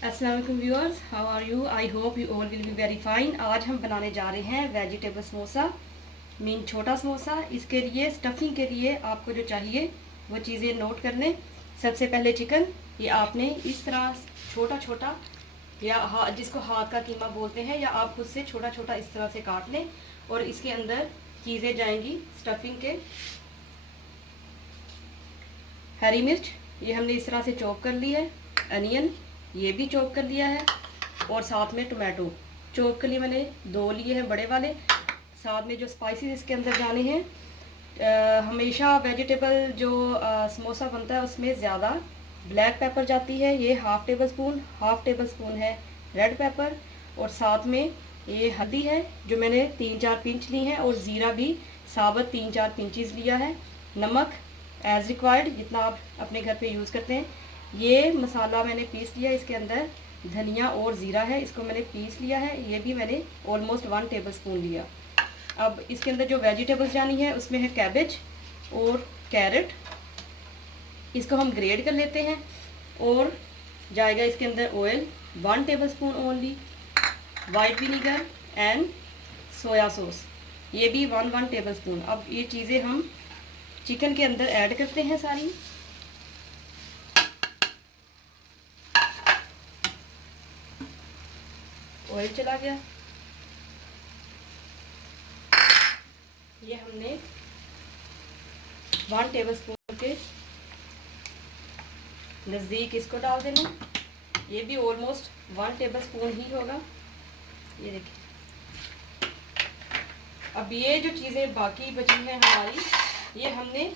अस्सलाम वालेकुम viewers, how are you? I hope you all will be very fine. आज हम बनाने जा रहे हैं वेजिटेबल समोसा, मीन छोटा समोसा। इसके लिए स्टफिंग के लिए आपको जो चाहिए वो चीज़ें नोट कर लें। सबसे पहले चिकन, ये आपने इस तरह छोटा छोटा या जिसको हाथ का कीमा बोलते हैं, या आप खुद से छोटा छोटा इस तरह से काट लें। और इसके अंदर चीज़ें जाएंगी स्टफिंग के। हरी मिर्च ये हमने इस तरह से चॉप कर ली है, अनियन ये भी चॉप कर लिया है, और साथ में टोमेटो चॉप के लिए मैंने 2 लिए हैं बड़े वाले। साथ में जो स्पाइसेस इसके अंदर जाने हैं, हमेशा वेजिटेबल जो समोसा बनता है उसमें ज़्यादा ब्लैक पेपर जाती है, ये हाफ़ टेबल स्पून है रेड पेपर, और साथ में ये हल्दी है जो मैंने 3-4 पिंच ली है, और ज़ीरा भी साबुत 3-4 पिंचेस लिया है। नमक एज़ रिक्वायर्ड जितना आप अपने घर पे यूज़ करते हैं। ये मसाला मैंने पीस लिया, इसके अंदर धनिया और ज़ीरा है, इसको मैंने पीस लिया है। ये भी मैंने ऑलमोस्ट 1 टेबल स्पून लिया। अब इसके अंदर जो वेजिटेबल्स जानी है उसमें है कैबेज और कैरेट, इसको हम ग्रेड कर लेते हैं। और जाएगा इसके अंदर oil 1 table spoon only, white vinegar and soya sauce ये भी 1 टेबल स्पून। अब ये चीज़ें हम चिकन के अंदर ऐड करते हैं सारी। ऑयल चला गया, ये हमने 1 टेबल स्पून के नज़दीक इसको डाल देना। ये भी ऑलमोस्ट 1 टेबल स्पून ही होगा, ये देखिए। अब ये जो चीज़ें बाकी बची हैं हमारी, ये हमने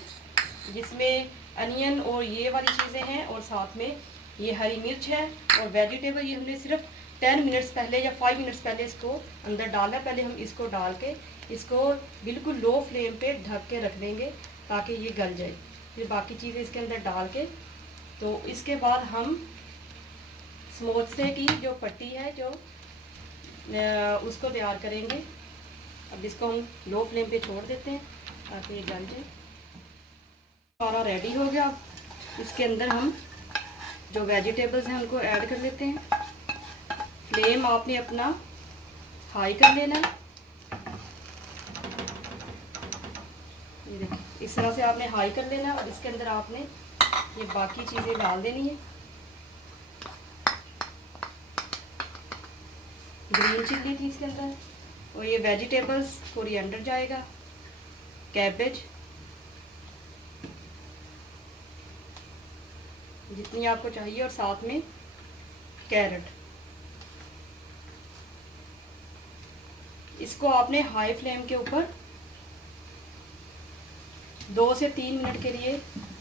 जिसमें अनियन और ये वाली चीज़ें हैं, और साथ में ये हरी मिर्च है और वेजिटेबल, ये हमने सिर्फ 10 मिनट्स पहले या 5 मिनट्स पहले इसको अंदर डाला। पहले हम इसको डाल के इसको बिल्कुल लो फ्लेम पे ढक के रख देंगे ताकि ये गल जाए। फिर बाकी चीज़ें इसके अंदर डाल के, तो इसके बाद हम समोसे की जो पट्टी है जो उसको तैयार करेंगे। अब इसको हम लो फ्लेम पे छोड़ देते हैं ताकि ये गल जाए। सारा रेडी हो गया। इसके अंदर हम जो वेजिटेबल्स हैं उनको ऐड कर लेते हैं। फ्लेम आपने अपना हाई कर लेना है, ये देखिए इस तरह से आपने हाई कर लेना है। और इसके अंदर आपने ये बाकी चीज़ें डाल देनी है। ग्रीन चिल्ली थी इसके अंदर, और ये वेजिटेबल्स कोरिएंडर जाएगा, कैबेज जितनी आपको चाहिए, और साथ में कैरेट। इसको आपने हाई फ्लेम के ऊपर 2 से 3 मिनट के लिए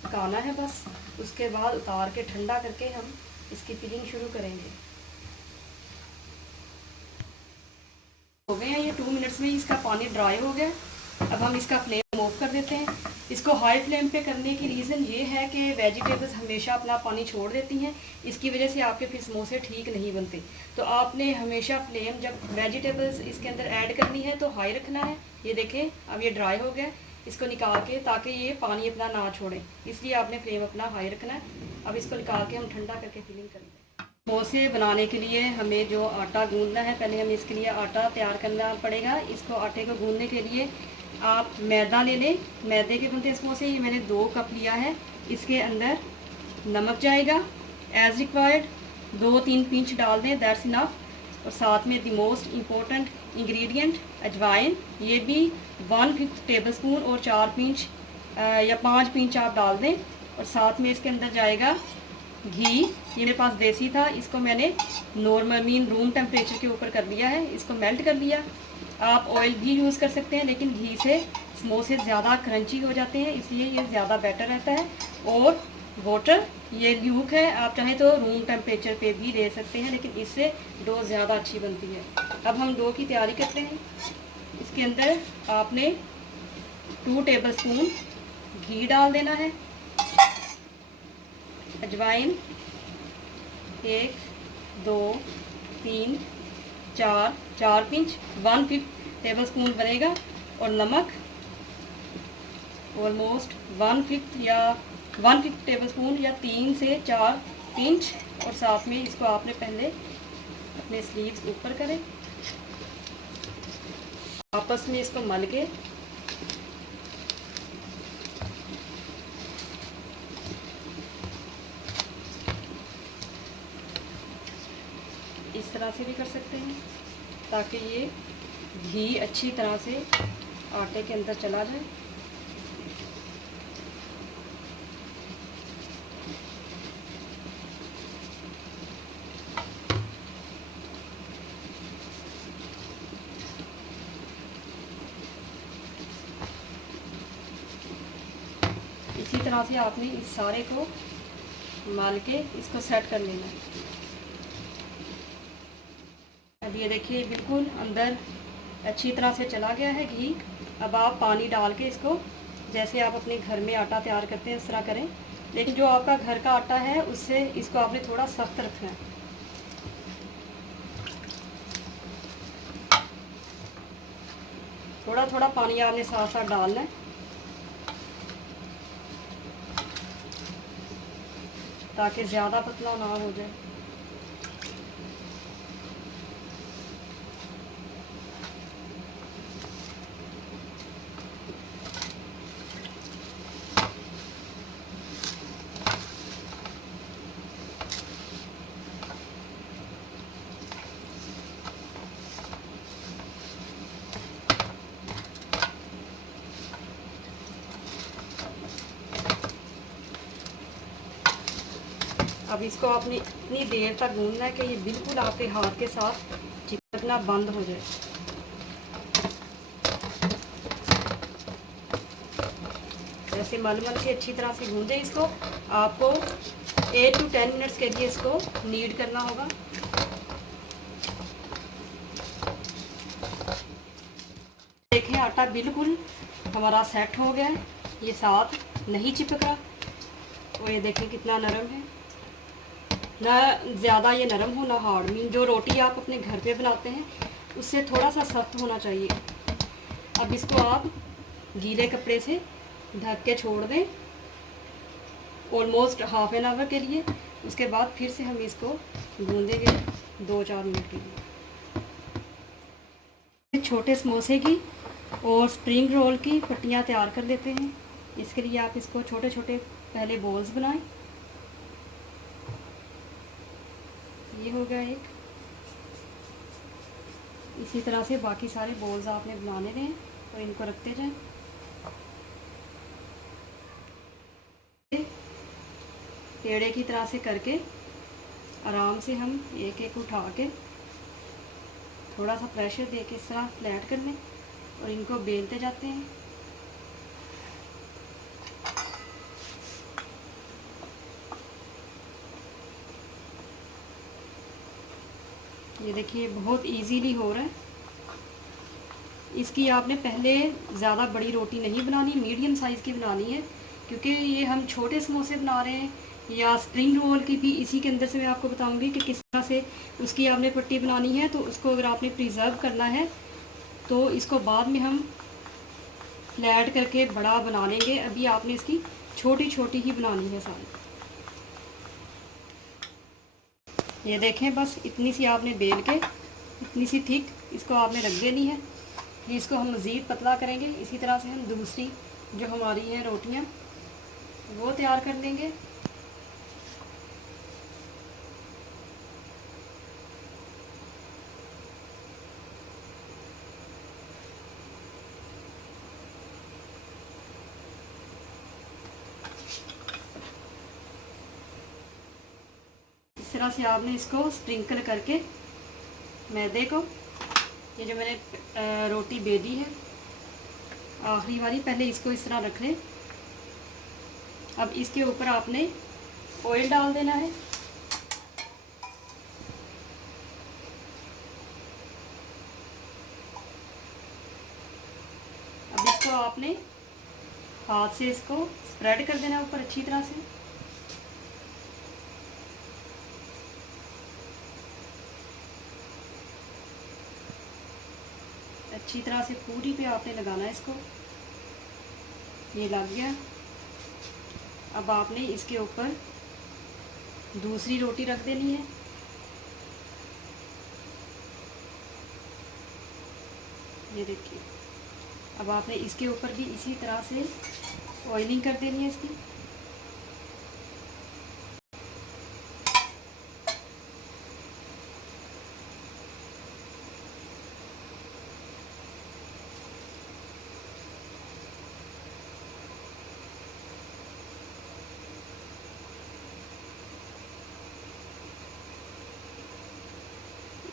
पकाना है बस। उसके बाद उतार के ठंडा करके हम इसकी फिलिंग शुरू करेंगे। हो गए हैं ये 2 मिनट्स में, इसका पानी ड्राई हो गया। अब हम इसका फ्लेम ऑफ कर देते हैं। इसको हाई फ्लेम पे करने की रीज़न ये है कि वेजिटेबल्स हमेशा अपना पानी छोड़ देती हैं, इसकी वजह से आपके फिर समोसे ठीक नहीं बनते। तो आपने हमेशा फ्लेम जब वेजिटेबल्स इसके अंदर ऐड करनी है तो हाई रखना है। ये देखें अब ये ड्राई हो गया, इसको निकाल के, ताकि ये पानी अपना ना छोड़े, इसलिए आपने फ्लेम अपना हाई रखना है। अब इसको निकाल के हम ठंडा करके फिलिंग करेंगे। समोसे बनाने के लिए हमें जो आटा गूंदना है, पहले हमें इसके लिए आटा तैयार करना पड़ेगा। इसको आटे को गूंदने के लिए आप मैदा ले लें, मैदे के बनते हैं समोसे। ये मैंने 2 कप लिया है। इसके अंदर नमक जाएगा एज़ रिक्वायर्ड, 2-3 पिंच डाल दें, दैट्स इनफ। और साथ में द मोस्ट इम्पोर्टेंट इंग्रेडिएंट अजवाइन, ये भी 1/5 टेबल स्पून, और 4 पिंच या 5 पिंच आप डाल दें। और साथ में इसके अंदर जाएगा घी, ये मेरे पास देसी था, इसको मैंने नॉर्मल मीन रूम टेम्परेचर के ऊपर कर लिया है, इसको मेल्ट कर लिया। आप ऑयल भी यूज़ कर सकते हैं, लेकिन घी से समोसे ज़्यादा क्रंची हो जाते हैं, इसलिए ये ज़्यादा बेटर रहता है। और वाटर, ये ल्यूक है, आप चाहें तो रूम टेम्परेचर पे भी दे सकते हैं, लेकिन इससे डो ज़्यादा अच्छी बनती है। अब हम डो की तैयारी करते हैं। इसके अंदर आपने 2 टेबल स्पून घी डाल देना है, अजवाइन 1, 2, 3, 4 पिंच, 1/5 टेबल स्पून बनेगा। और नमक ऑलमोस्ट 1/5 टेबल स्पून या 3 से 4 पिंच। और साथ में इसको आपने पहले अपने स्लीव्स ऊपर करें, आपस में इसको मल के इस तरह से भी कर सकते हैं ताकि ये घी अच्छी तरह से आटे के अंदर चला जाए। इसी तरह से आपने इस सारे को माल के इसको सेट कर लेना है। अब ये देखिए बिल्कुल अंदर अच्छी तरह से चला गया है घी। अब आप पानी डाल के इसको, जैसे आप अपने घर में आटा तैयार करते हैं उस तरह करें, लेकिन जो आपका घर का आटा है उससे इसको आपने थोड़ा सख्त रखना है। थोड़ा थोड़ा पानी आपने साथ साथ डालना है ताकि ज़्यादा पतला ना हो जाए। अब इसको आपने इतनी देर तक गूंदना है कि ये बिल्कुल आपके हाथ के साथ चिपकना बंद हो जाए। ऐसे मल के अच्छी तरह से गूंदें इसको। आपको 8 to 10 मिनट्स के लिए इसको नीड करना होगा। देखें आटा बिल्कुल हमारा सेट हो गया है, ये साथ नहीं चिपक रहा। और ये देखें कितना नरम है, ना ज़्यादा ये नरम हो ना हार्ड। मीन जो रोटी आप अपने घर पे बनाते हैं उससे थोड़ा सा सख्त होना चाहिए। अब इसको आप गीले कपड़े से ढक के छोड़ दें ऑलमोस्ट हाफ एन आवर के लिए। उसके बाद फिर से हम इसको गूंदेंगे 2-4 मिनट के लिए। छोटे समोसे की और स्प्रिंग रोल की पट्टियाँ तैयार कर लेते हैं। इसके लिए आप इसको छोटे छोटे पहले बॉल्स बनाएं। ये हो गया एक। इसी तरह से बाकी सारे बॉल्स आपने बनाने हैं और इनको रखते जाएं। पेड़े की तरह से करके आराम से हम एक एक उठा के थोड़ा सा प्रेशर दे के इस तरह फ्लैट कर लें और इनको बेलते जाते हैं। ये देखिए बहुत इजीली हो रहा है। इसकी आपने पहले ज़्यादा बड़ी रोटी नहीं बनानी, मीडियम साइज़ की बनानी है, क्योंकि ये हम छोटे समोसे बना रहे हैं। या स्प्रिंग रोल की भी इसी के अंदर से मैं आपको बताऊंगी कि किस तरह से उसकी आपने पट्टी बनानी है। तो उसको अगर आपने प्रिजर्व करना है तो इसको बाद में हम फ्लैट करके बड़ा बना लेंगे। अभी आपने इसकी छोटी छोटी ही बनानी है सारी। ये देखें बस इतनी सी आपने बेल के इतनी सी थिक इसको आपने रख देनी है। इसको हम मज़ीद पतला करेंगे। इसी तरह से हम दूसरी जो हमारी हैं रोटियां वो तैयार कर लेंगे। इस तरह से आपने इसको स्प्रिंकल करके मैदे को, ये जो मैंने रोटी बेली है आखिरी वाली, पहले इसको इस तरह रख लें। अब इसके ऊपर आपने ऑयल डाल देना है। अब इसको आपने हाथ से इसको स्प्रेड कर देना ऊपर अच्छी तरह से। अच्छी तरह से पूरी पे आपने लगाना है इसको। ये लग गया। अब आपने इसके ऊपर दूसरी रोटी रख देनी है। ये देखिए, अब आपने इसके ऊपर भी इसी तरह से ऑयलिंग कर देनी है इसकी।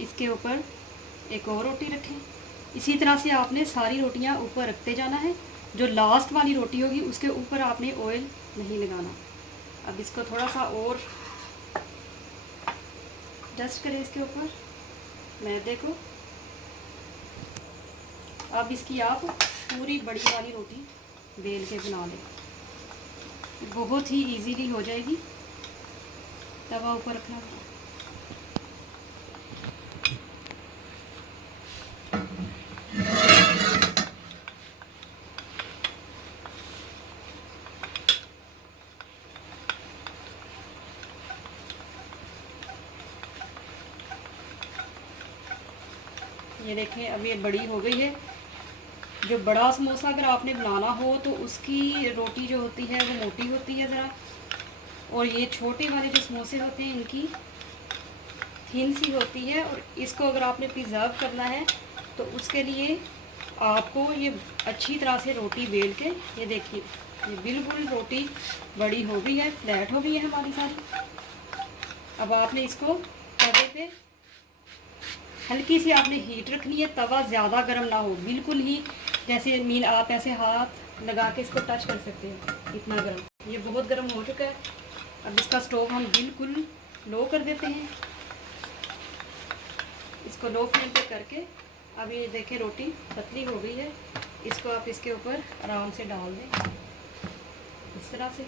इसके ऊपर एक और रोटी रखें। इसी तरह से आपने सारी रोटियां ऊपर रखते जाना है। जो लास्ट वाली रोटी होगी उसके ऊपर आपने ऑयल नहीं लगाना। अब इसको थोड़ा सा और डस्ट करें इसके ऊपर मैदे को। अब इसकी आप पूरी बड़ी वाली रोटी बेल के बना लें, बहुत ही इजीली हो जाएगी। तवा ऊपर रखना। ये देखें, अब ये बड़ी हो गई है। जो बड़ा समोसा अगर आपने बनाना हो तो उसकी रोटी जो होती है वो मोटी होती है ज़रा, और ये छोटे वाले जो समोसे होते हैं इनकी थिन सी होती है। और इसको अगर आपने प्रिजर्व करना है तो उसके लिए आपको ये अच्छी तरह से रोटी बेल के, ये देखिए ये बिल्कुल रोटी बड़ी हो गई है, फ्लैट हो गई है हमारी सारी। अब आपने इसको तवे पे हल्की सी आपने हीट रखनी है। तवा ज़्यादा गर्म ना हो, बिल्कुल ही जैसे मीन आप ऐसे हाथ लगा के इसको टच कर सकते हैं, इतना गर्म। ये बहुत गर्म हो चुका है। अब इसका स्टोव हम बिल्कुल लो कर देते हैं। इसको लो फ्लेम पे करके, अब ये देखें रोटी पतली हो गई है। इसको आप इसके ऊपर आराम से डाल दें इस तरह से।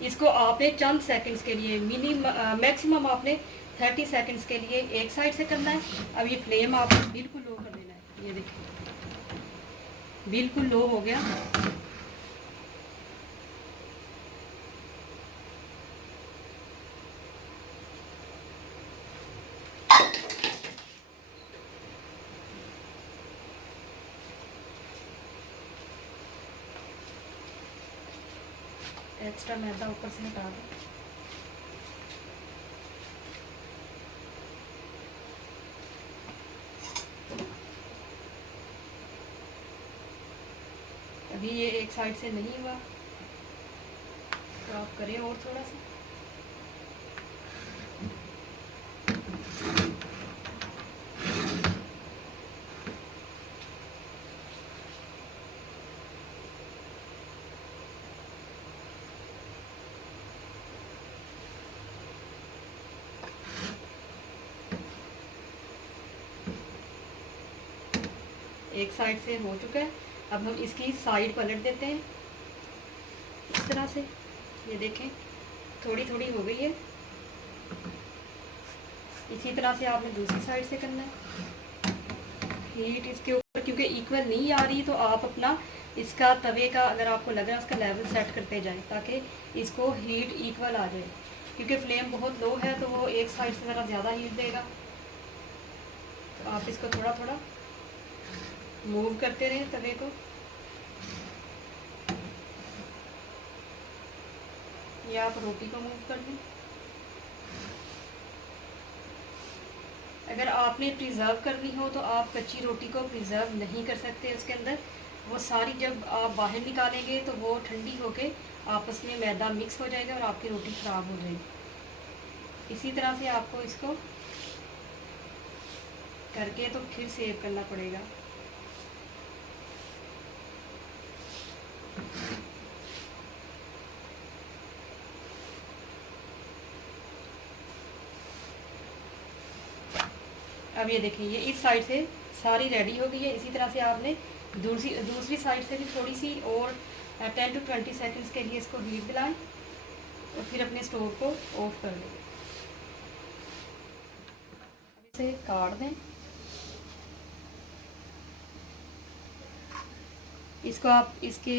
इसको आपने चंद सेकंड्स के लिए मैक्सिमम आपने 30 सेकंड्स के लिए एक साइड से करना है। अब ये फ्लेम आपने बिल्कुल लो कर देना है। ये देखिए बिल्कुल लो हो गया। एक्स्ट्रा मैदा ऊपर से हटा दो। अभी ये एक साइड से नहीं हुआ तो आप करें और थोड़ा सा। एक साइड से हो चुका है। अब हम इसकी साइड पलट देते हैं इस तरह से। ये देखें थोड़ी थोड़ी हो गई है। इसी तरह से आपने दूसरी साइड से करना है। हीट इसके ऊपर क्योंकि इक्वल नहीं आ रही तो आप अपना इसका तवे का, अगर आपको लग रहा है उसका लेवल सेट करते जाएं ताकि इसको हीट इक्वल आ जाए। क्योंकि फ्लेम बहुत लो है तो वो एक साइड से ज़रा ज़्यादा हीट देगा। तो आप इसको थोड़ा थोड़ा मूव करते रहें तवे को। या आप रोटी को मूव कर दें। अगर आपने प्रिजर्व करनी हो तो आप कच्ची रोटी को प्रिजर्व नहीं कर सकते उसके अंदर। वो सारी जब आप बाहर निकालेंगे तो वो ठंडी होके आपस में मैदा मिक्स हो जाएगा और आपकी रोटी ख़राब हो जाएगी। इसी तरह से आपको इसको करके तो फिर सेव करना पड़ेगा। अब ये देखिए ये इस साइड से सारी रेडी हो गई है। इसी तरह से आपने दूसरी साइड से भी थोड़ी सी और 10 to 20 सेकंड्स के लिए इसको हीट दिलाएं और फिर अपने स्टोव को ऑफ कर दें। इसे काट दें। इसको आप इसके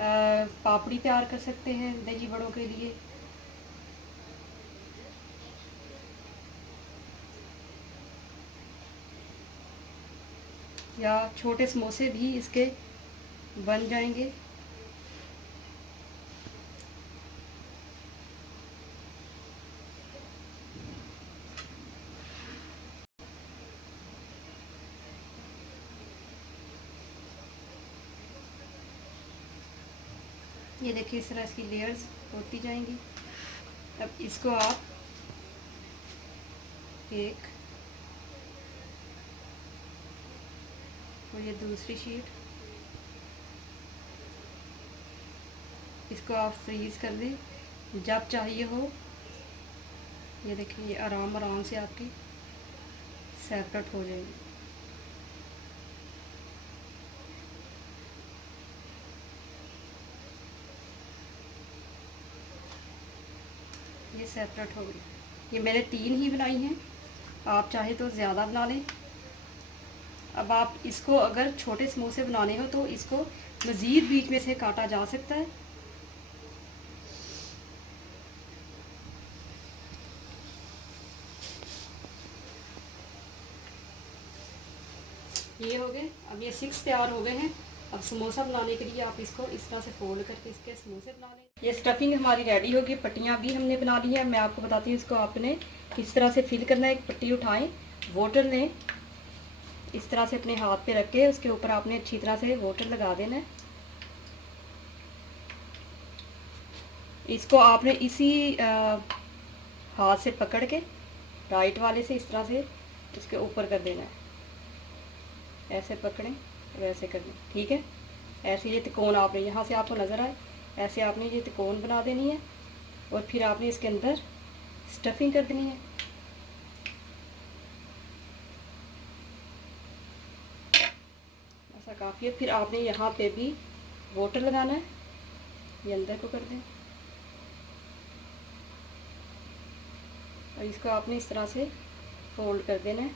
पापड़ी तैयार कर सकते हैं दही बड़ों के लिए। या छोटे समोसे भी इसके बन जाएंगे। ये देखिए इस तरह इसकी लेयर्स होती जाएंगी। अब इसको आप एक और ये दूसरी शीट, इसको आप फ्रीज़ कर दें जब चाहिए हो। ये देखिए ये आराम आराम से आपकी सेपरेट हो जाएगी। ये सेपरेट हो गई। ये मैंने 3 ही बनाई हैं, आप चाहे तो ज़्यादा बना लें। अब आप इसको अगर छोटे समोसे बनाने हो तो इसको मज़ीद बीच में से काटा जा सकता है। ये हो गए। अब ये 6 तैयार हो गए हैं। अब समोसा बनाने के लिए आप इसको इस तरह से फोल्ड करके इसके समोसे बना लें। ये स्टफिंग हमारी रेडी होगी। पट्टियाँ भी हमने बना ली है। मैं आपको बताती हूँ इसको आपने किस तरह से फिल करना है। एक पट्टी उठाएं, वाटर लें, इस तरह से अपने हाथ पे रख के उसके ऊपर आपने अच्छी तरह से वाटर लगा देना है। इसको आपने इसी हाथ से पकड़ के राइट वाले से इस तरह से इसके ऊपर कर देना है। ऐसे पकड़ें वैसे कर दें, ठीक है। ऐसे ये तिकोन आपने यहाँ से आपको नज़र आए ऐसे आपने ये तिकोन बना देनी है और फिर आपने इसके अंदर स्टफिंग कर देनी है। ऐसा काफ़ी है। फिर आपने यहाँ पे भी वाटर लगाना है। ये अंदर को कर दें और इसको आपने इस तरह से फोल्ड कर देना है।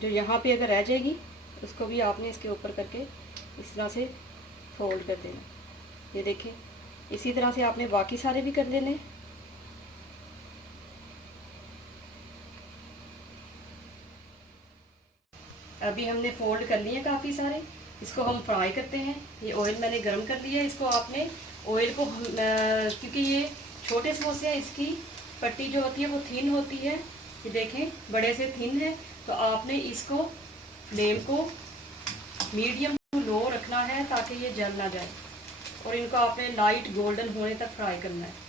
जो यहाँ पे अगर रह जाएगी उसको भी आपने इसके ऊपर करके इस तरह से फोल्ड कर देना। ये देखें इसी तरह से आपने बाकी सारे भी कर लेने। अभी हमने फोल्ड कर लिए काफ़ी सारे। इसको हम फ्राई करते हैं। ये ऑयल मैंने गर्म कर लिया है। इसको आपने ऑयल को क्योंकि ये छोटे समोसे हैं, इसकी पट्टी जो होती है वो थिन होती है। ये देखें बड़े से थिन है, तो आपने इसको फ्लेम को मीडियम टू लो रखना है ताकि ये जल ना जाए। और इनको आपने लाइट गोल्डन होने तक फ्राई करना है।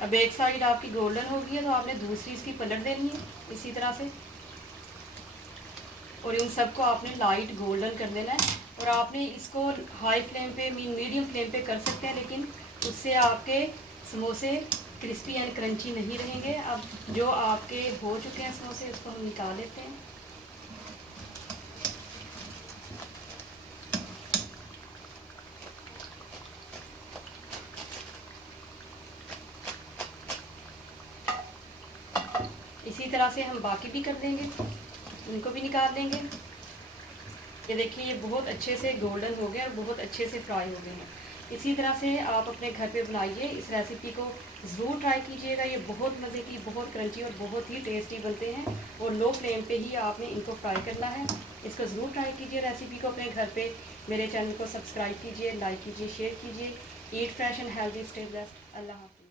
अब एक साइड आपकी गोल्डन हो गई है तो आपने दूसरी इसकी पलट देनी है इसी तरह से। और इन सबको आपने लाइट गोल्डन कर देना है। और आपने इसको हाई फ्लेम पे मीडियम फ्लेम पे कर सकते हैं, लेकिन उससे आपके समोसे क्रिस्पी एंड क्रंची नहीं रहेंगे। अब जो आपके हो चुके हैं समोसे उसको हम निकाल लेते हैं। इसी तरह से हम बाकी भी कर देंगे, इनको भी निकाल देंगे। ये देखिए ये बहुत अच्छे से गोल्डन हो गए और बहुत अच्छे से फ्राई हो गए हैं। इसी तरह से आप अपने घर पे बनाइए। इस रेसिपी को ज़रूर ट्राई कीजिएगा। ये बहुत मज़े की, बहुत क्रंची और बहुत ही टेस्टी बनते हैं। और लो फ्लेम पे ही आपने इनको फ्राई करना है। इसको ज़रूर ट्राई कीजिए रेसिपी को अपने घर पे। मेरे चैनल को सब्सक्राइब कीजिए, लाइक कीजिए, शेयर कीजिए। Eat fresh and healthy, stay blessed. अल्लाह हाफ़िज़।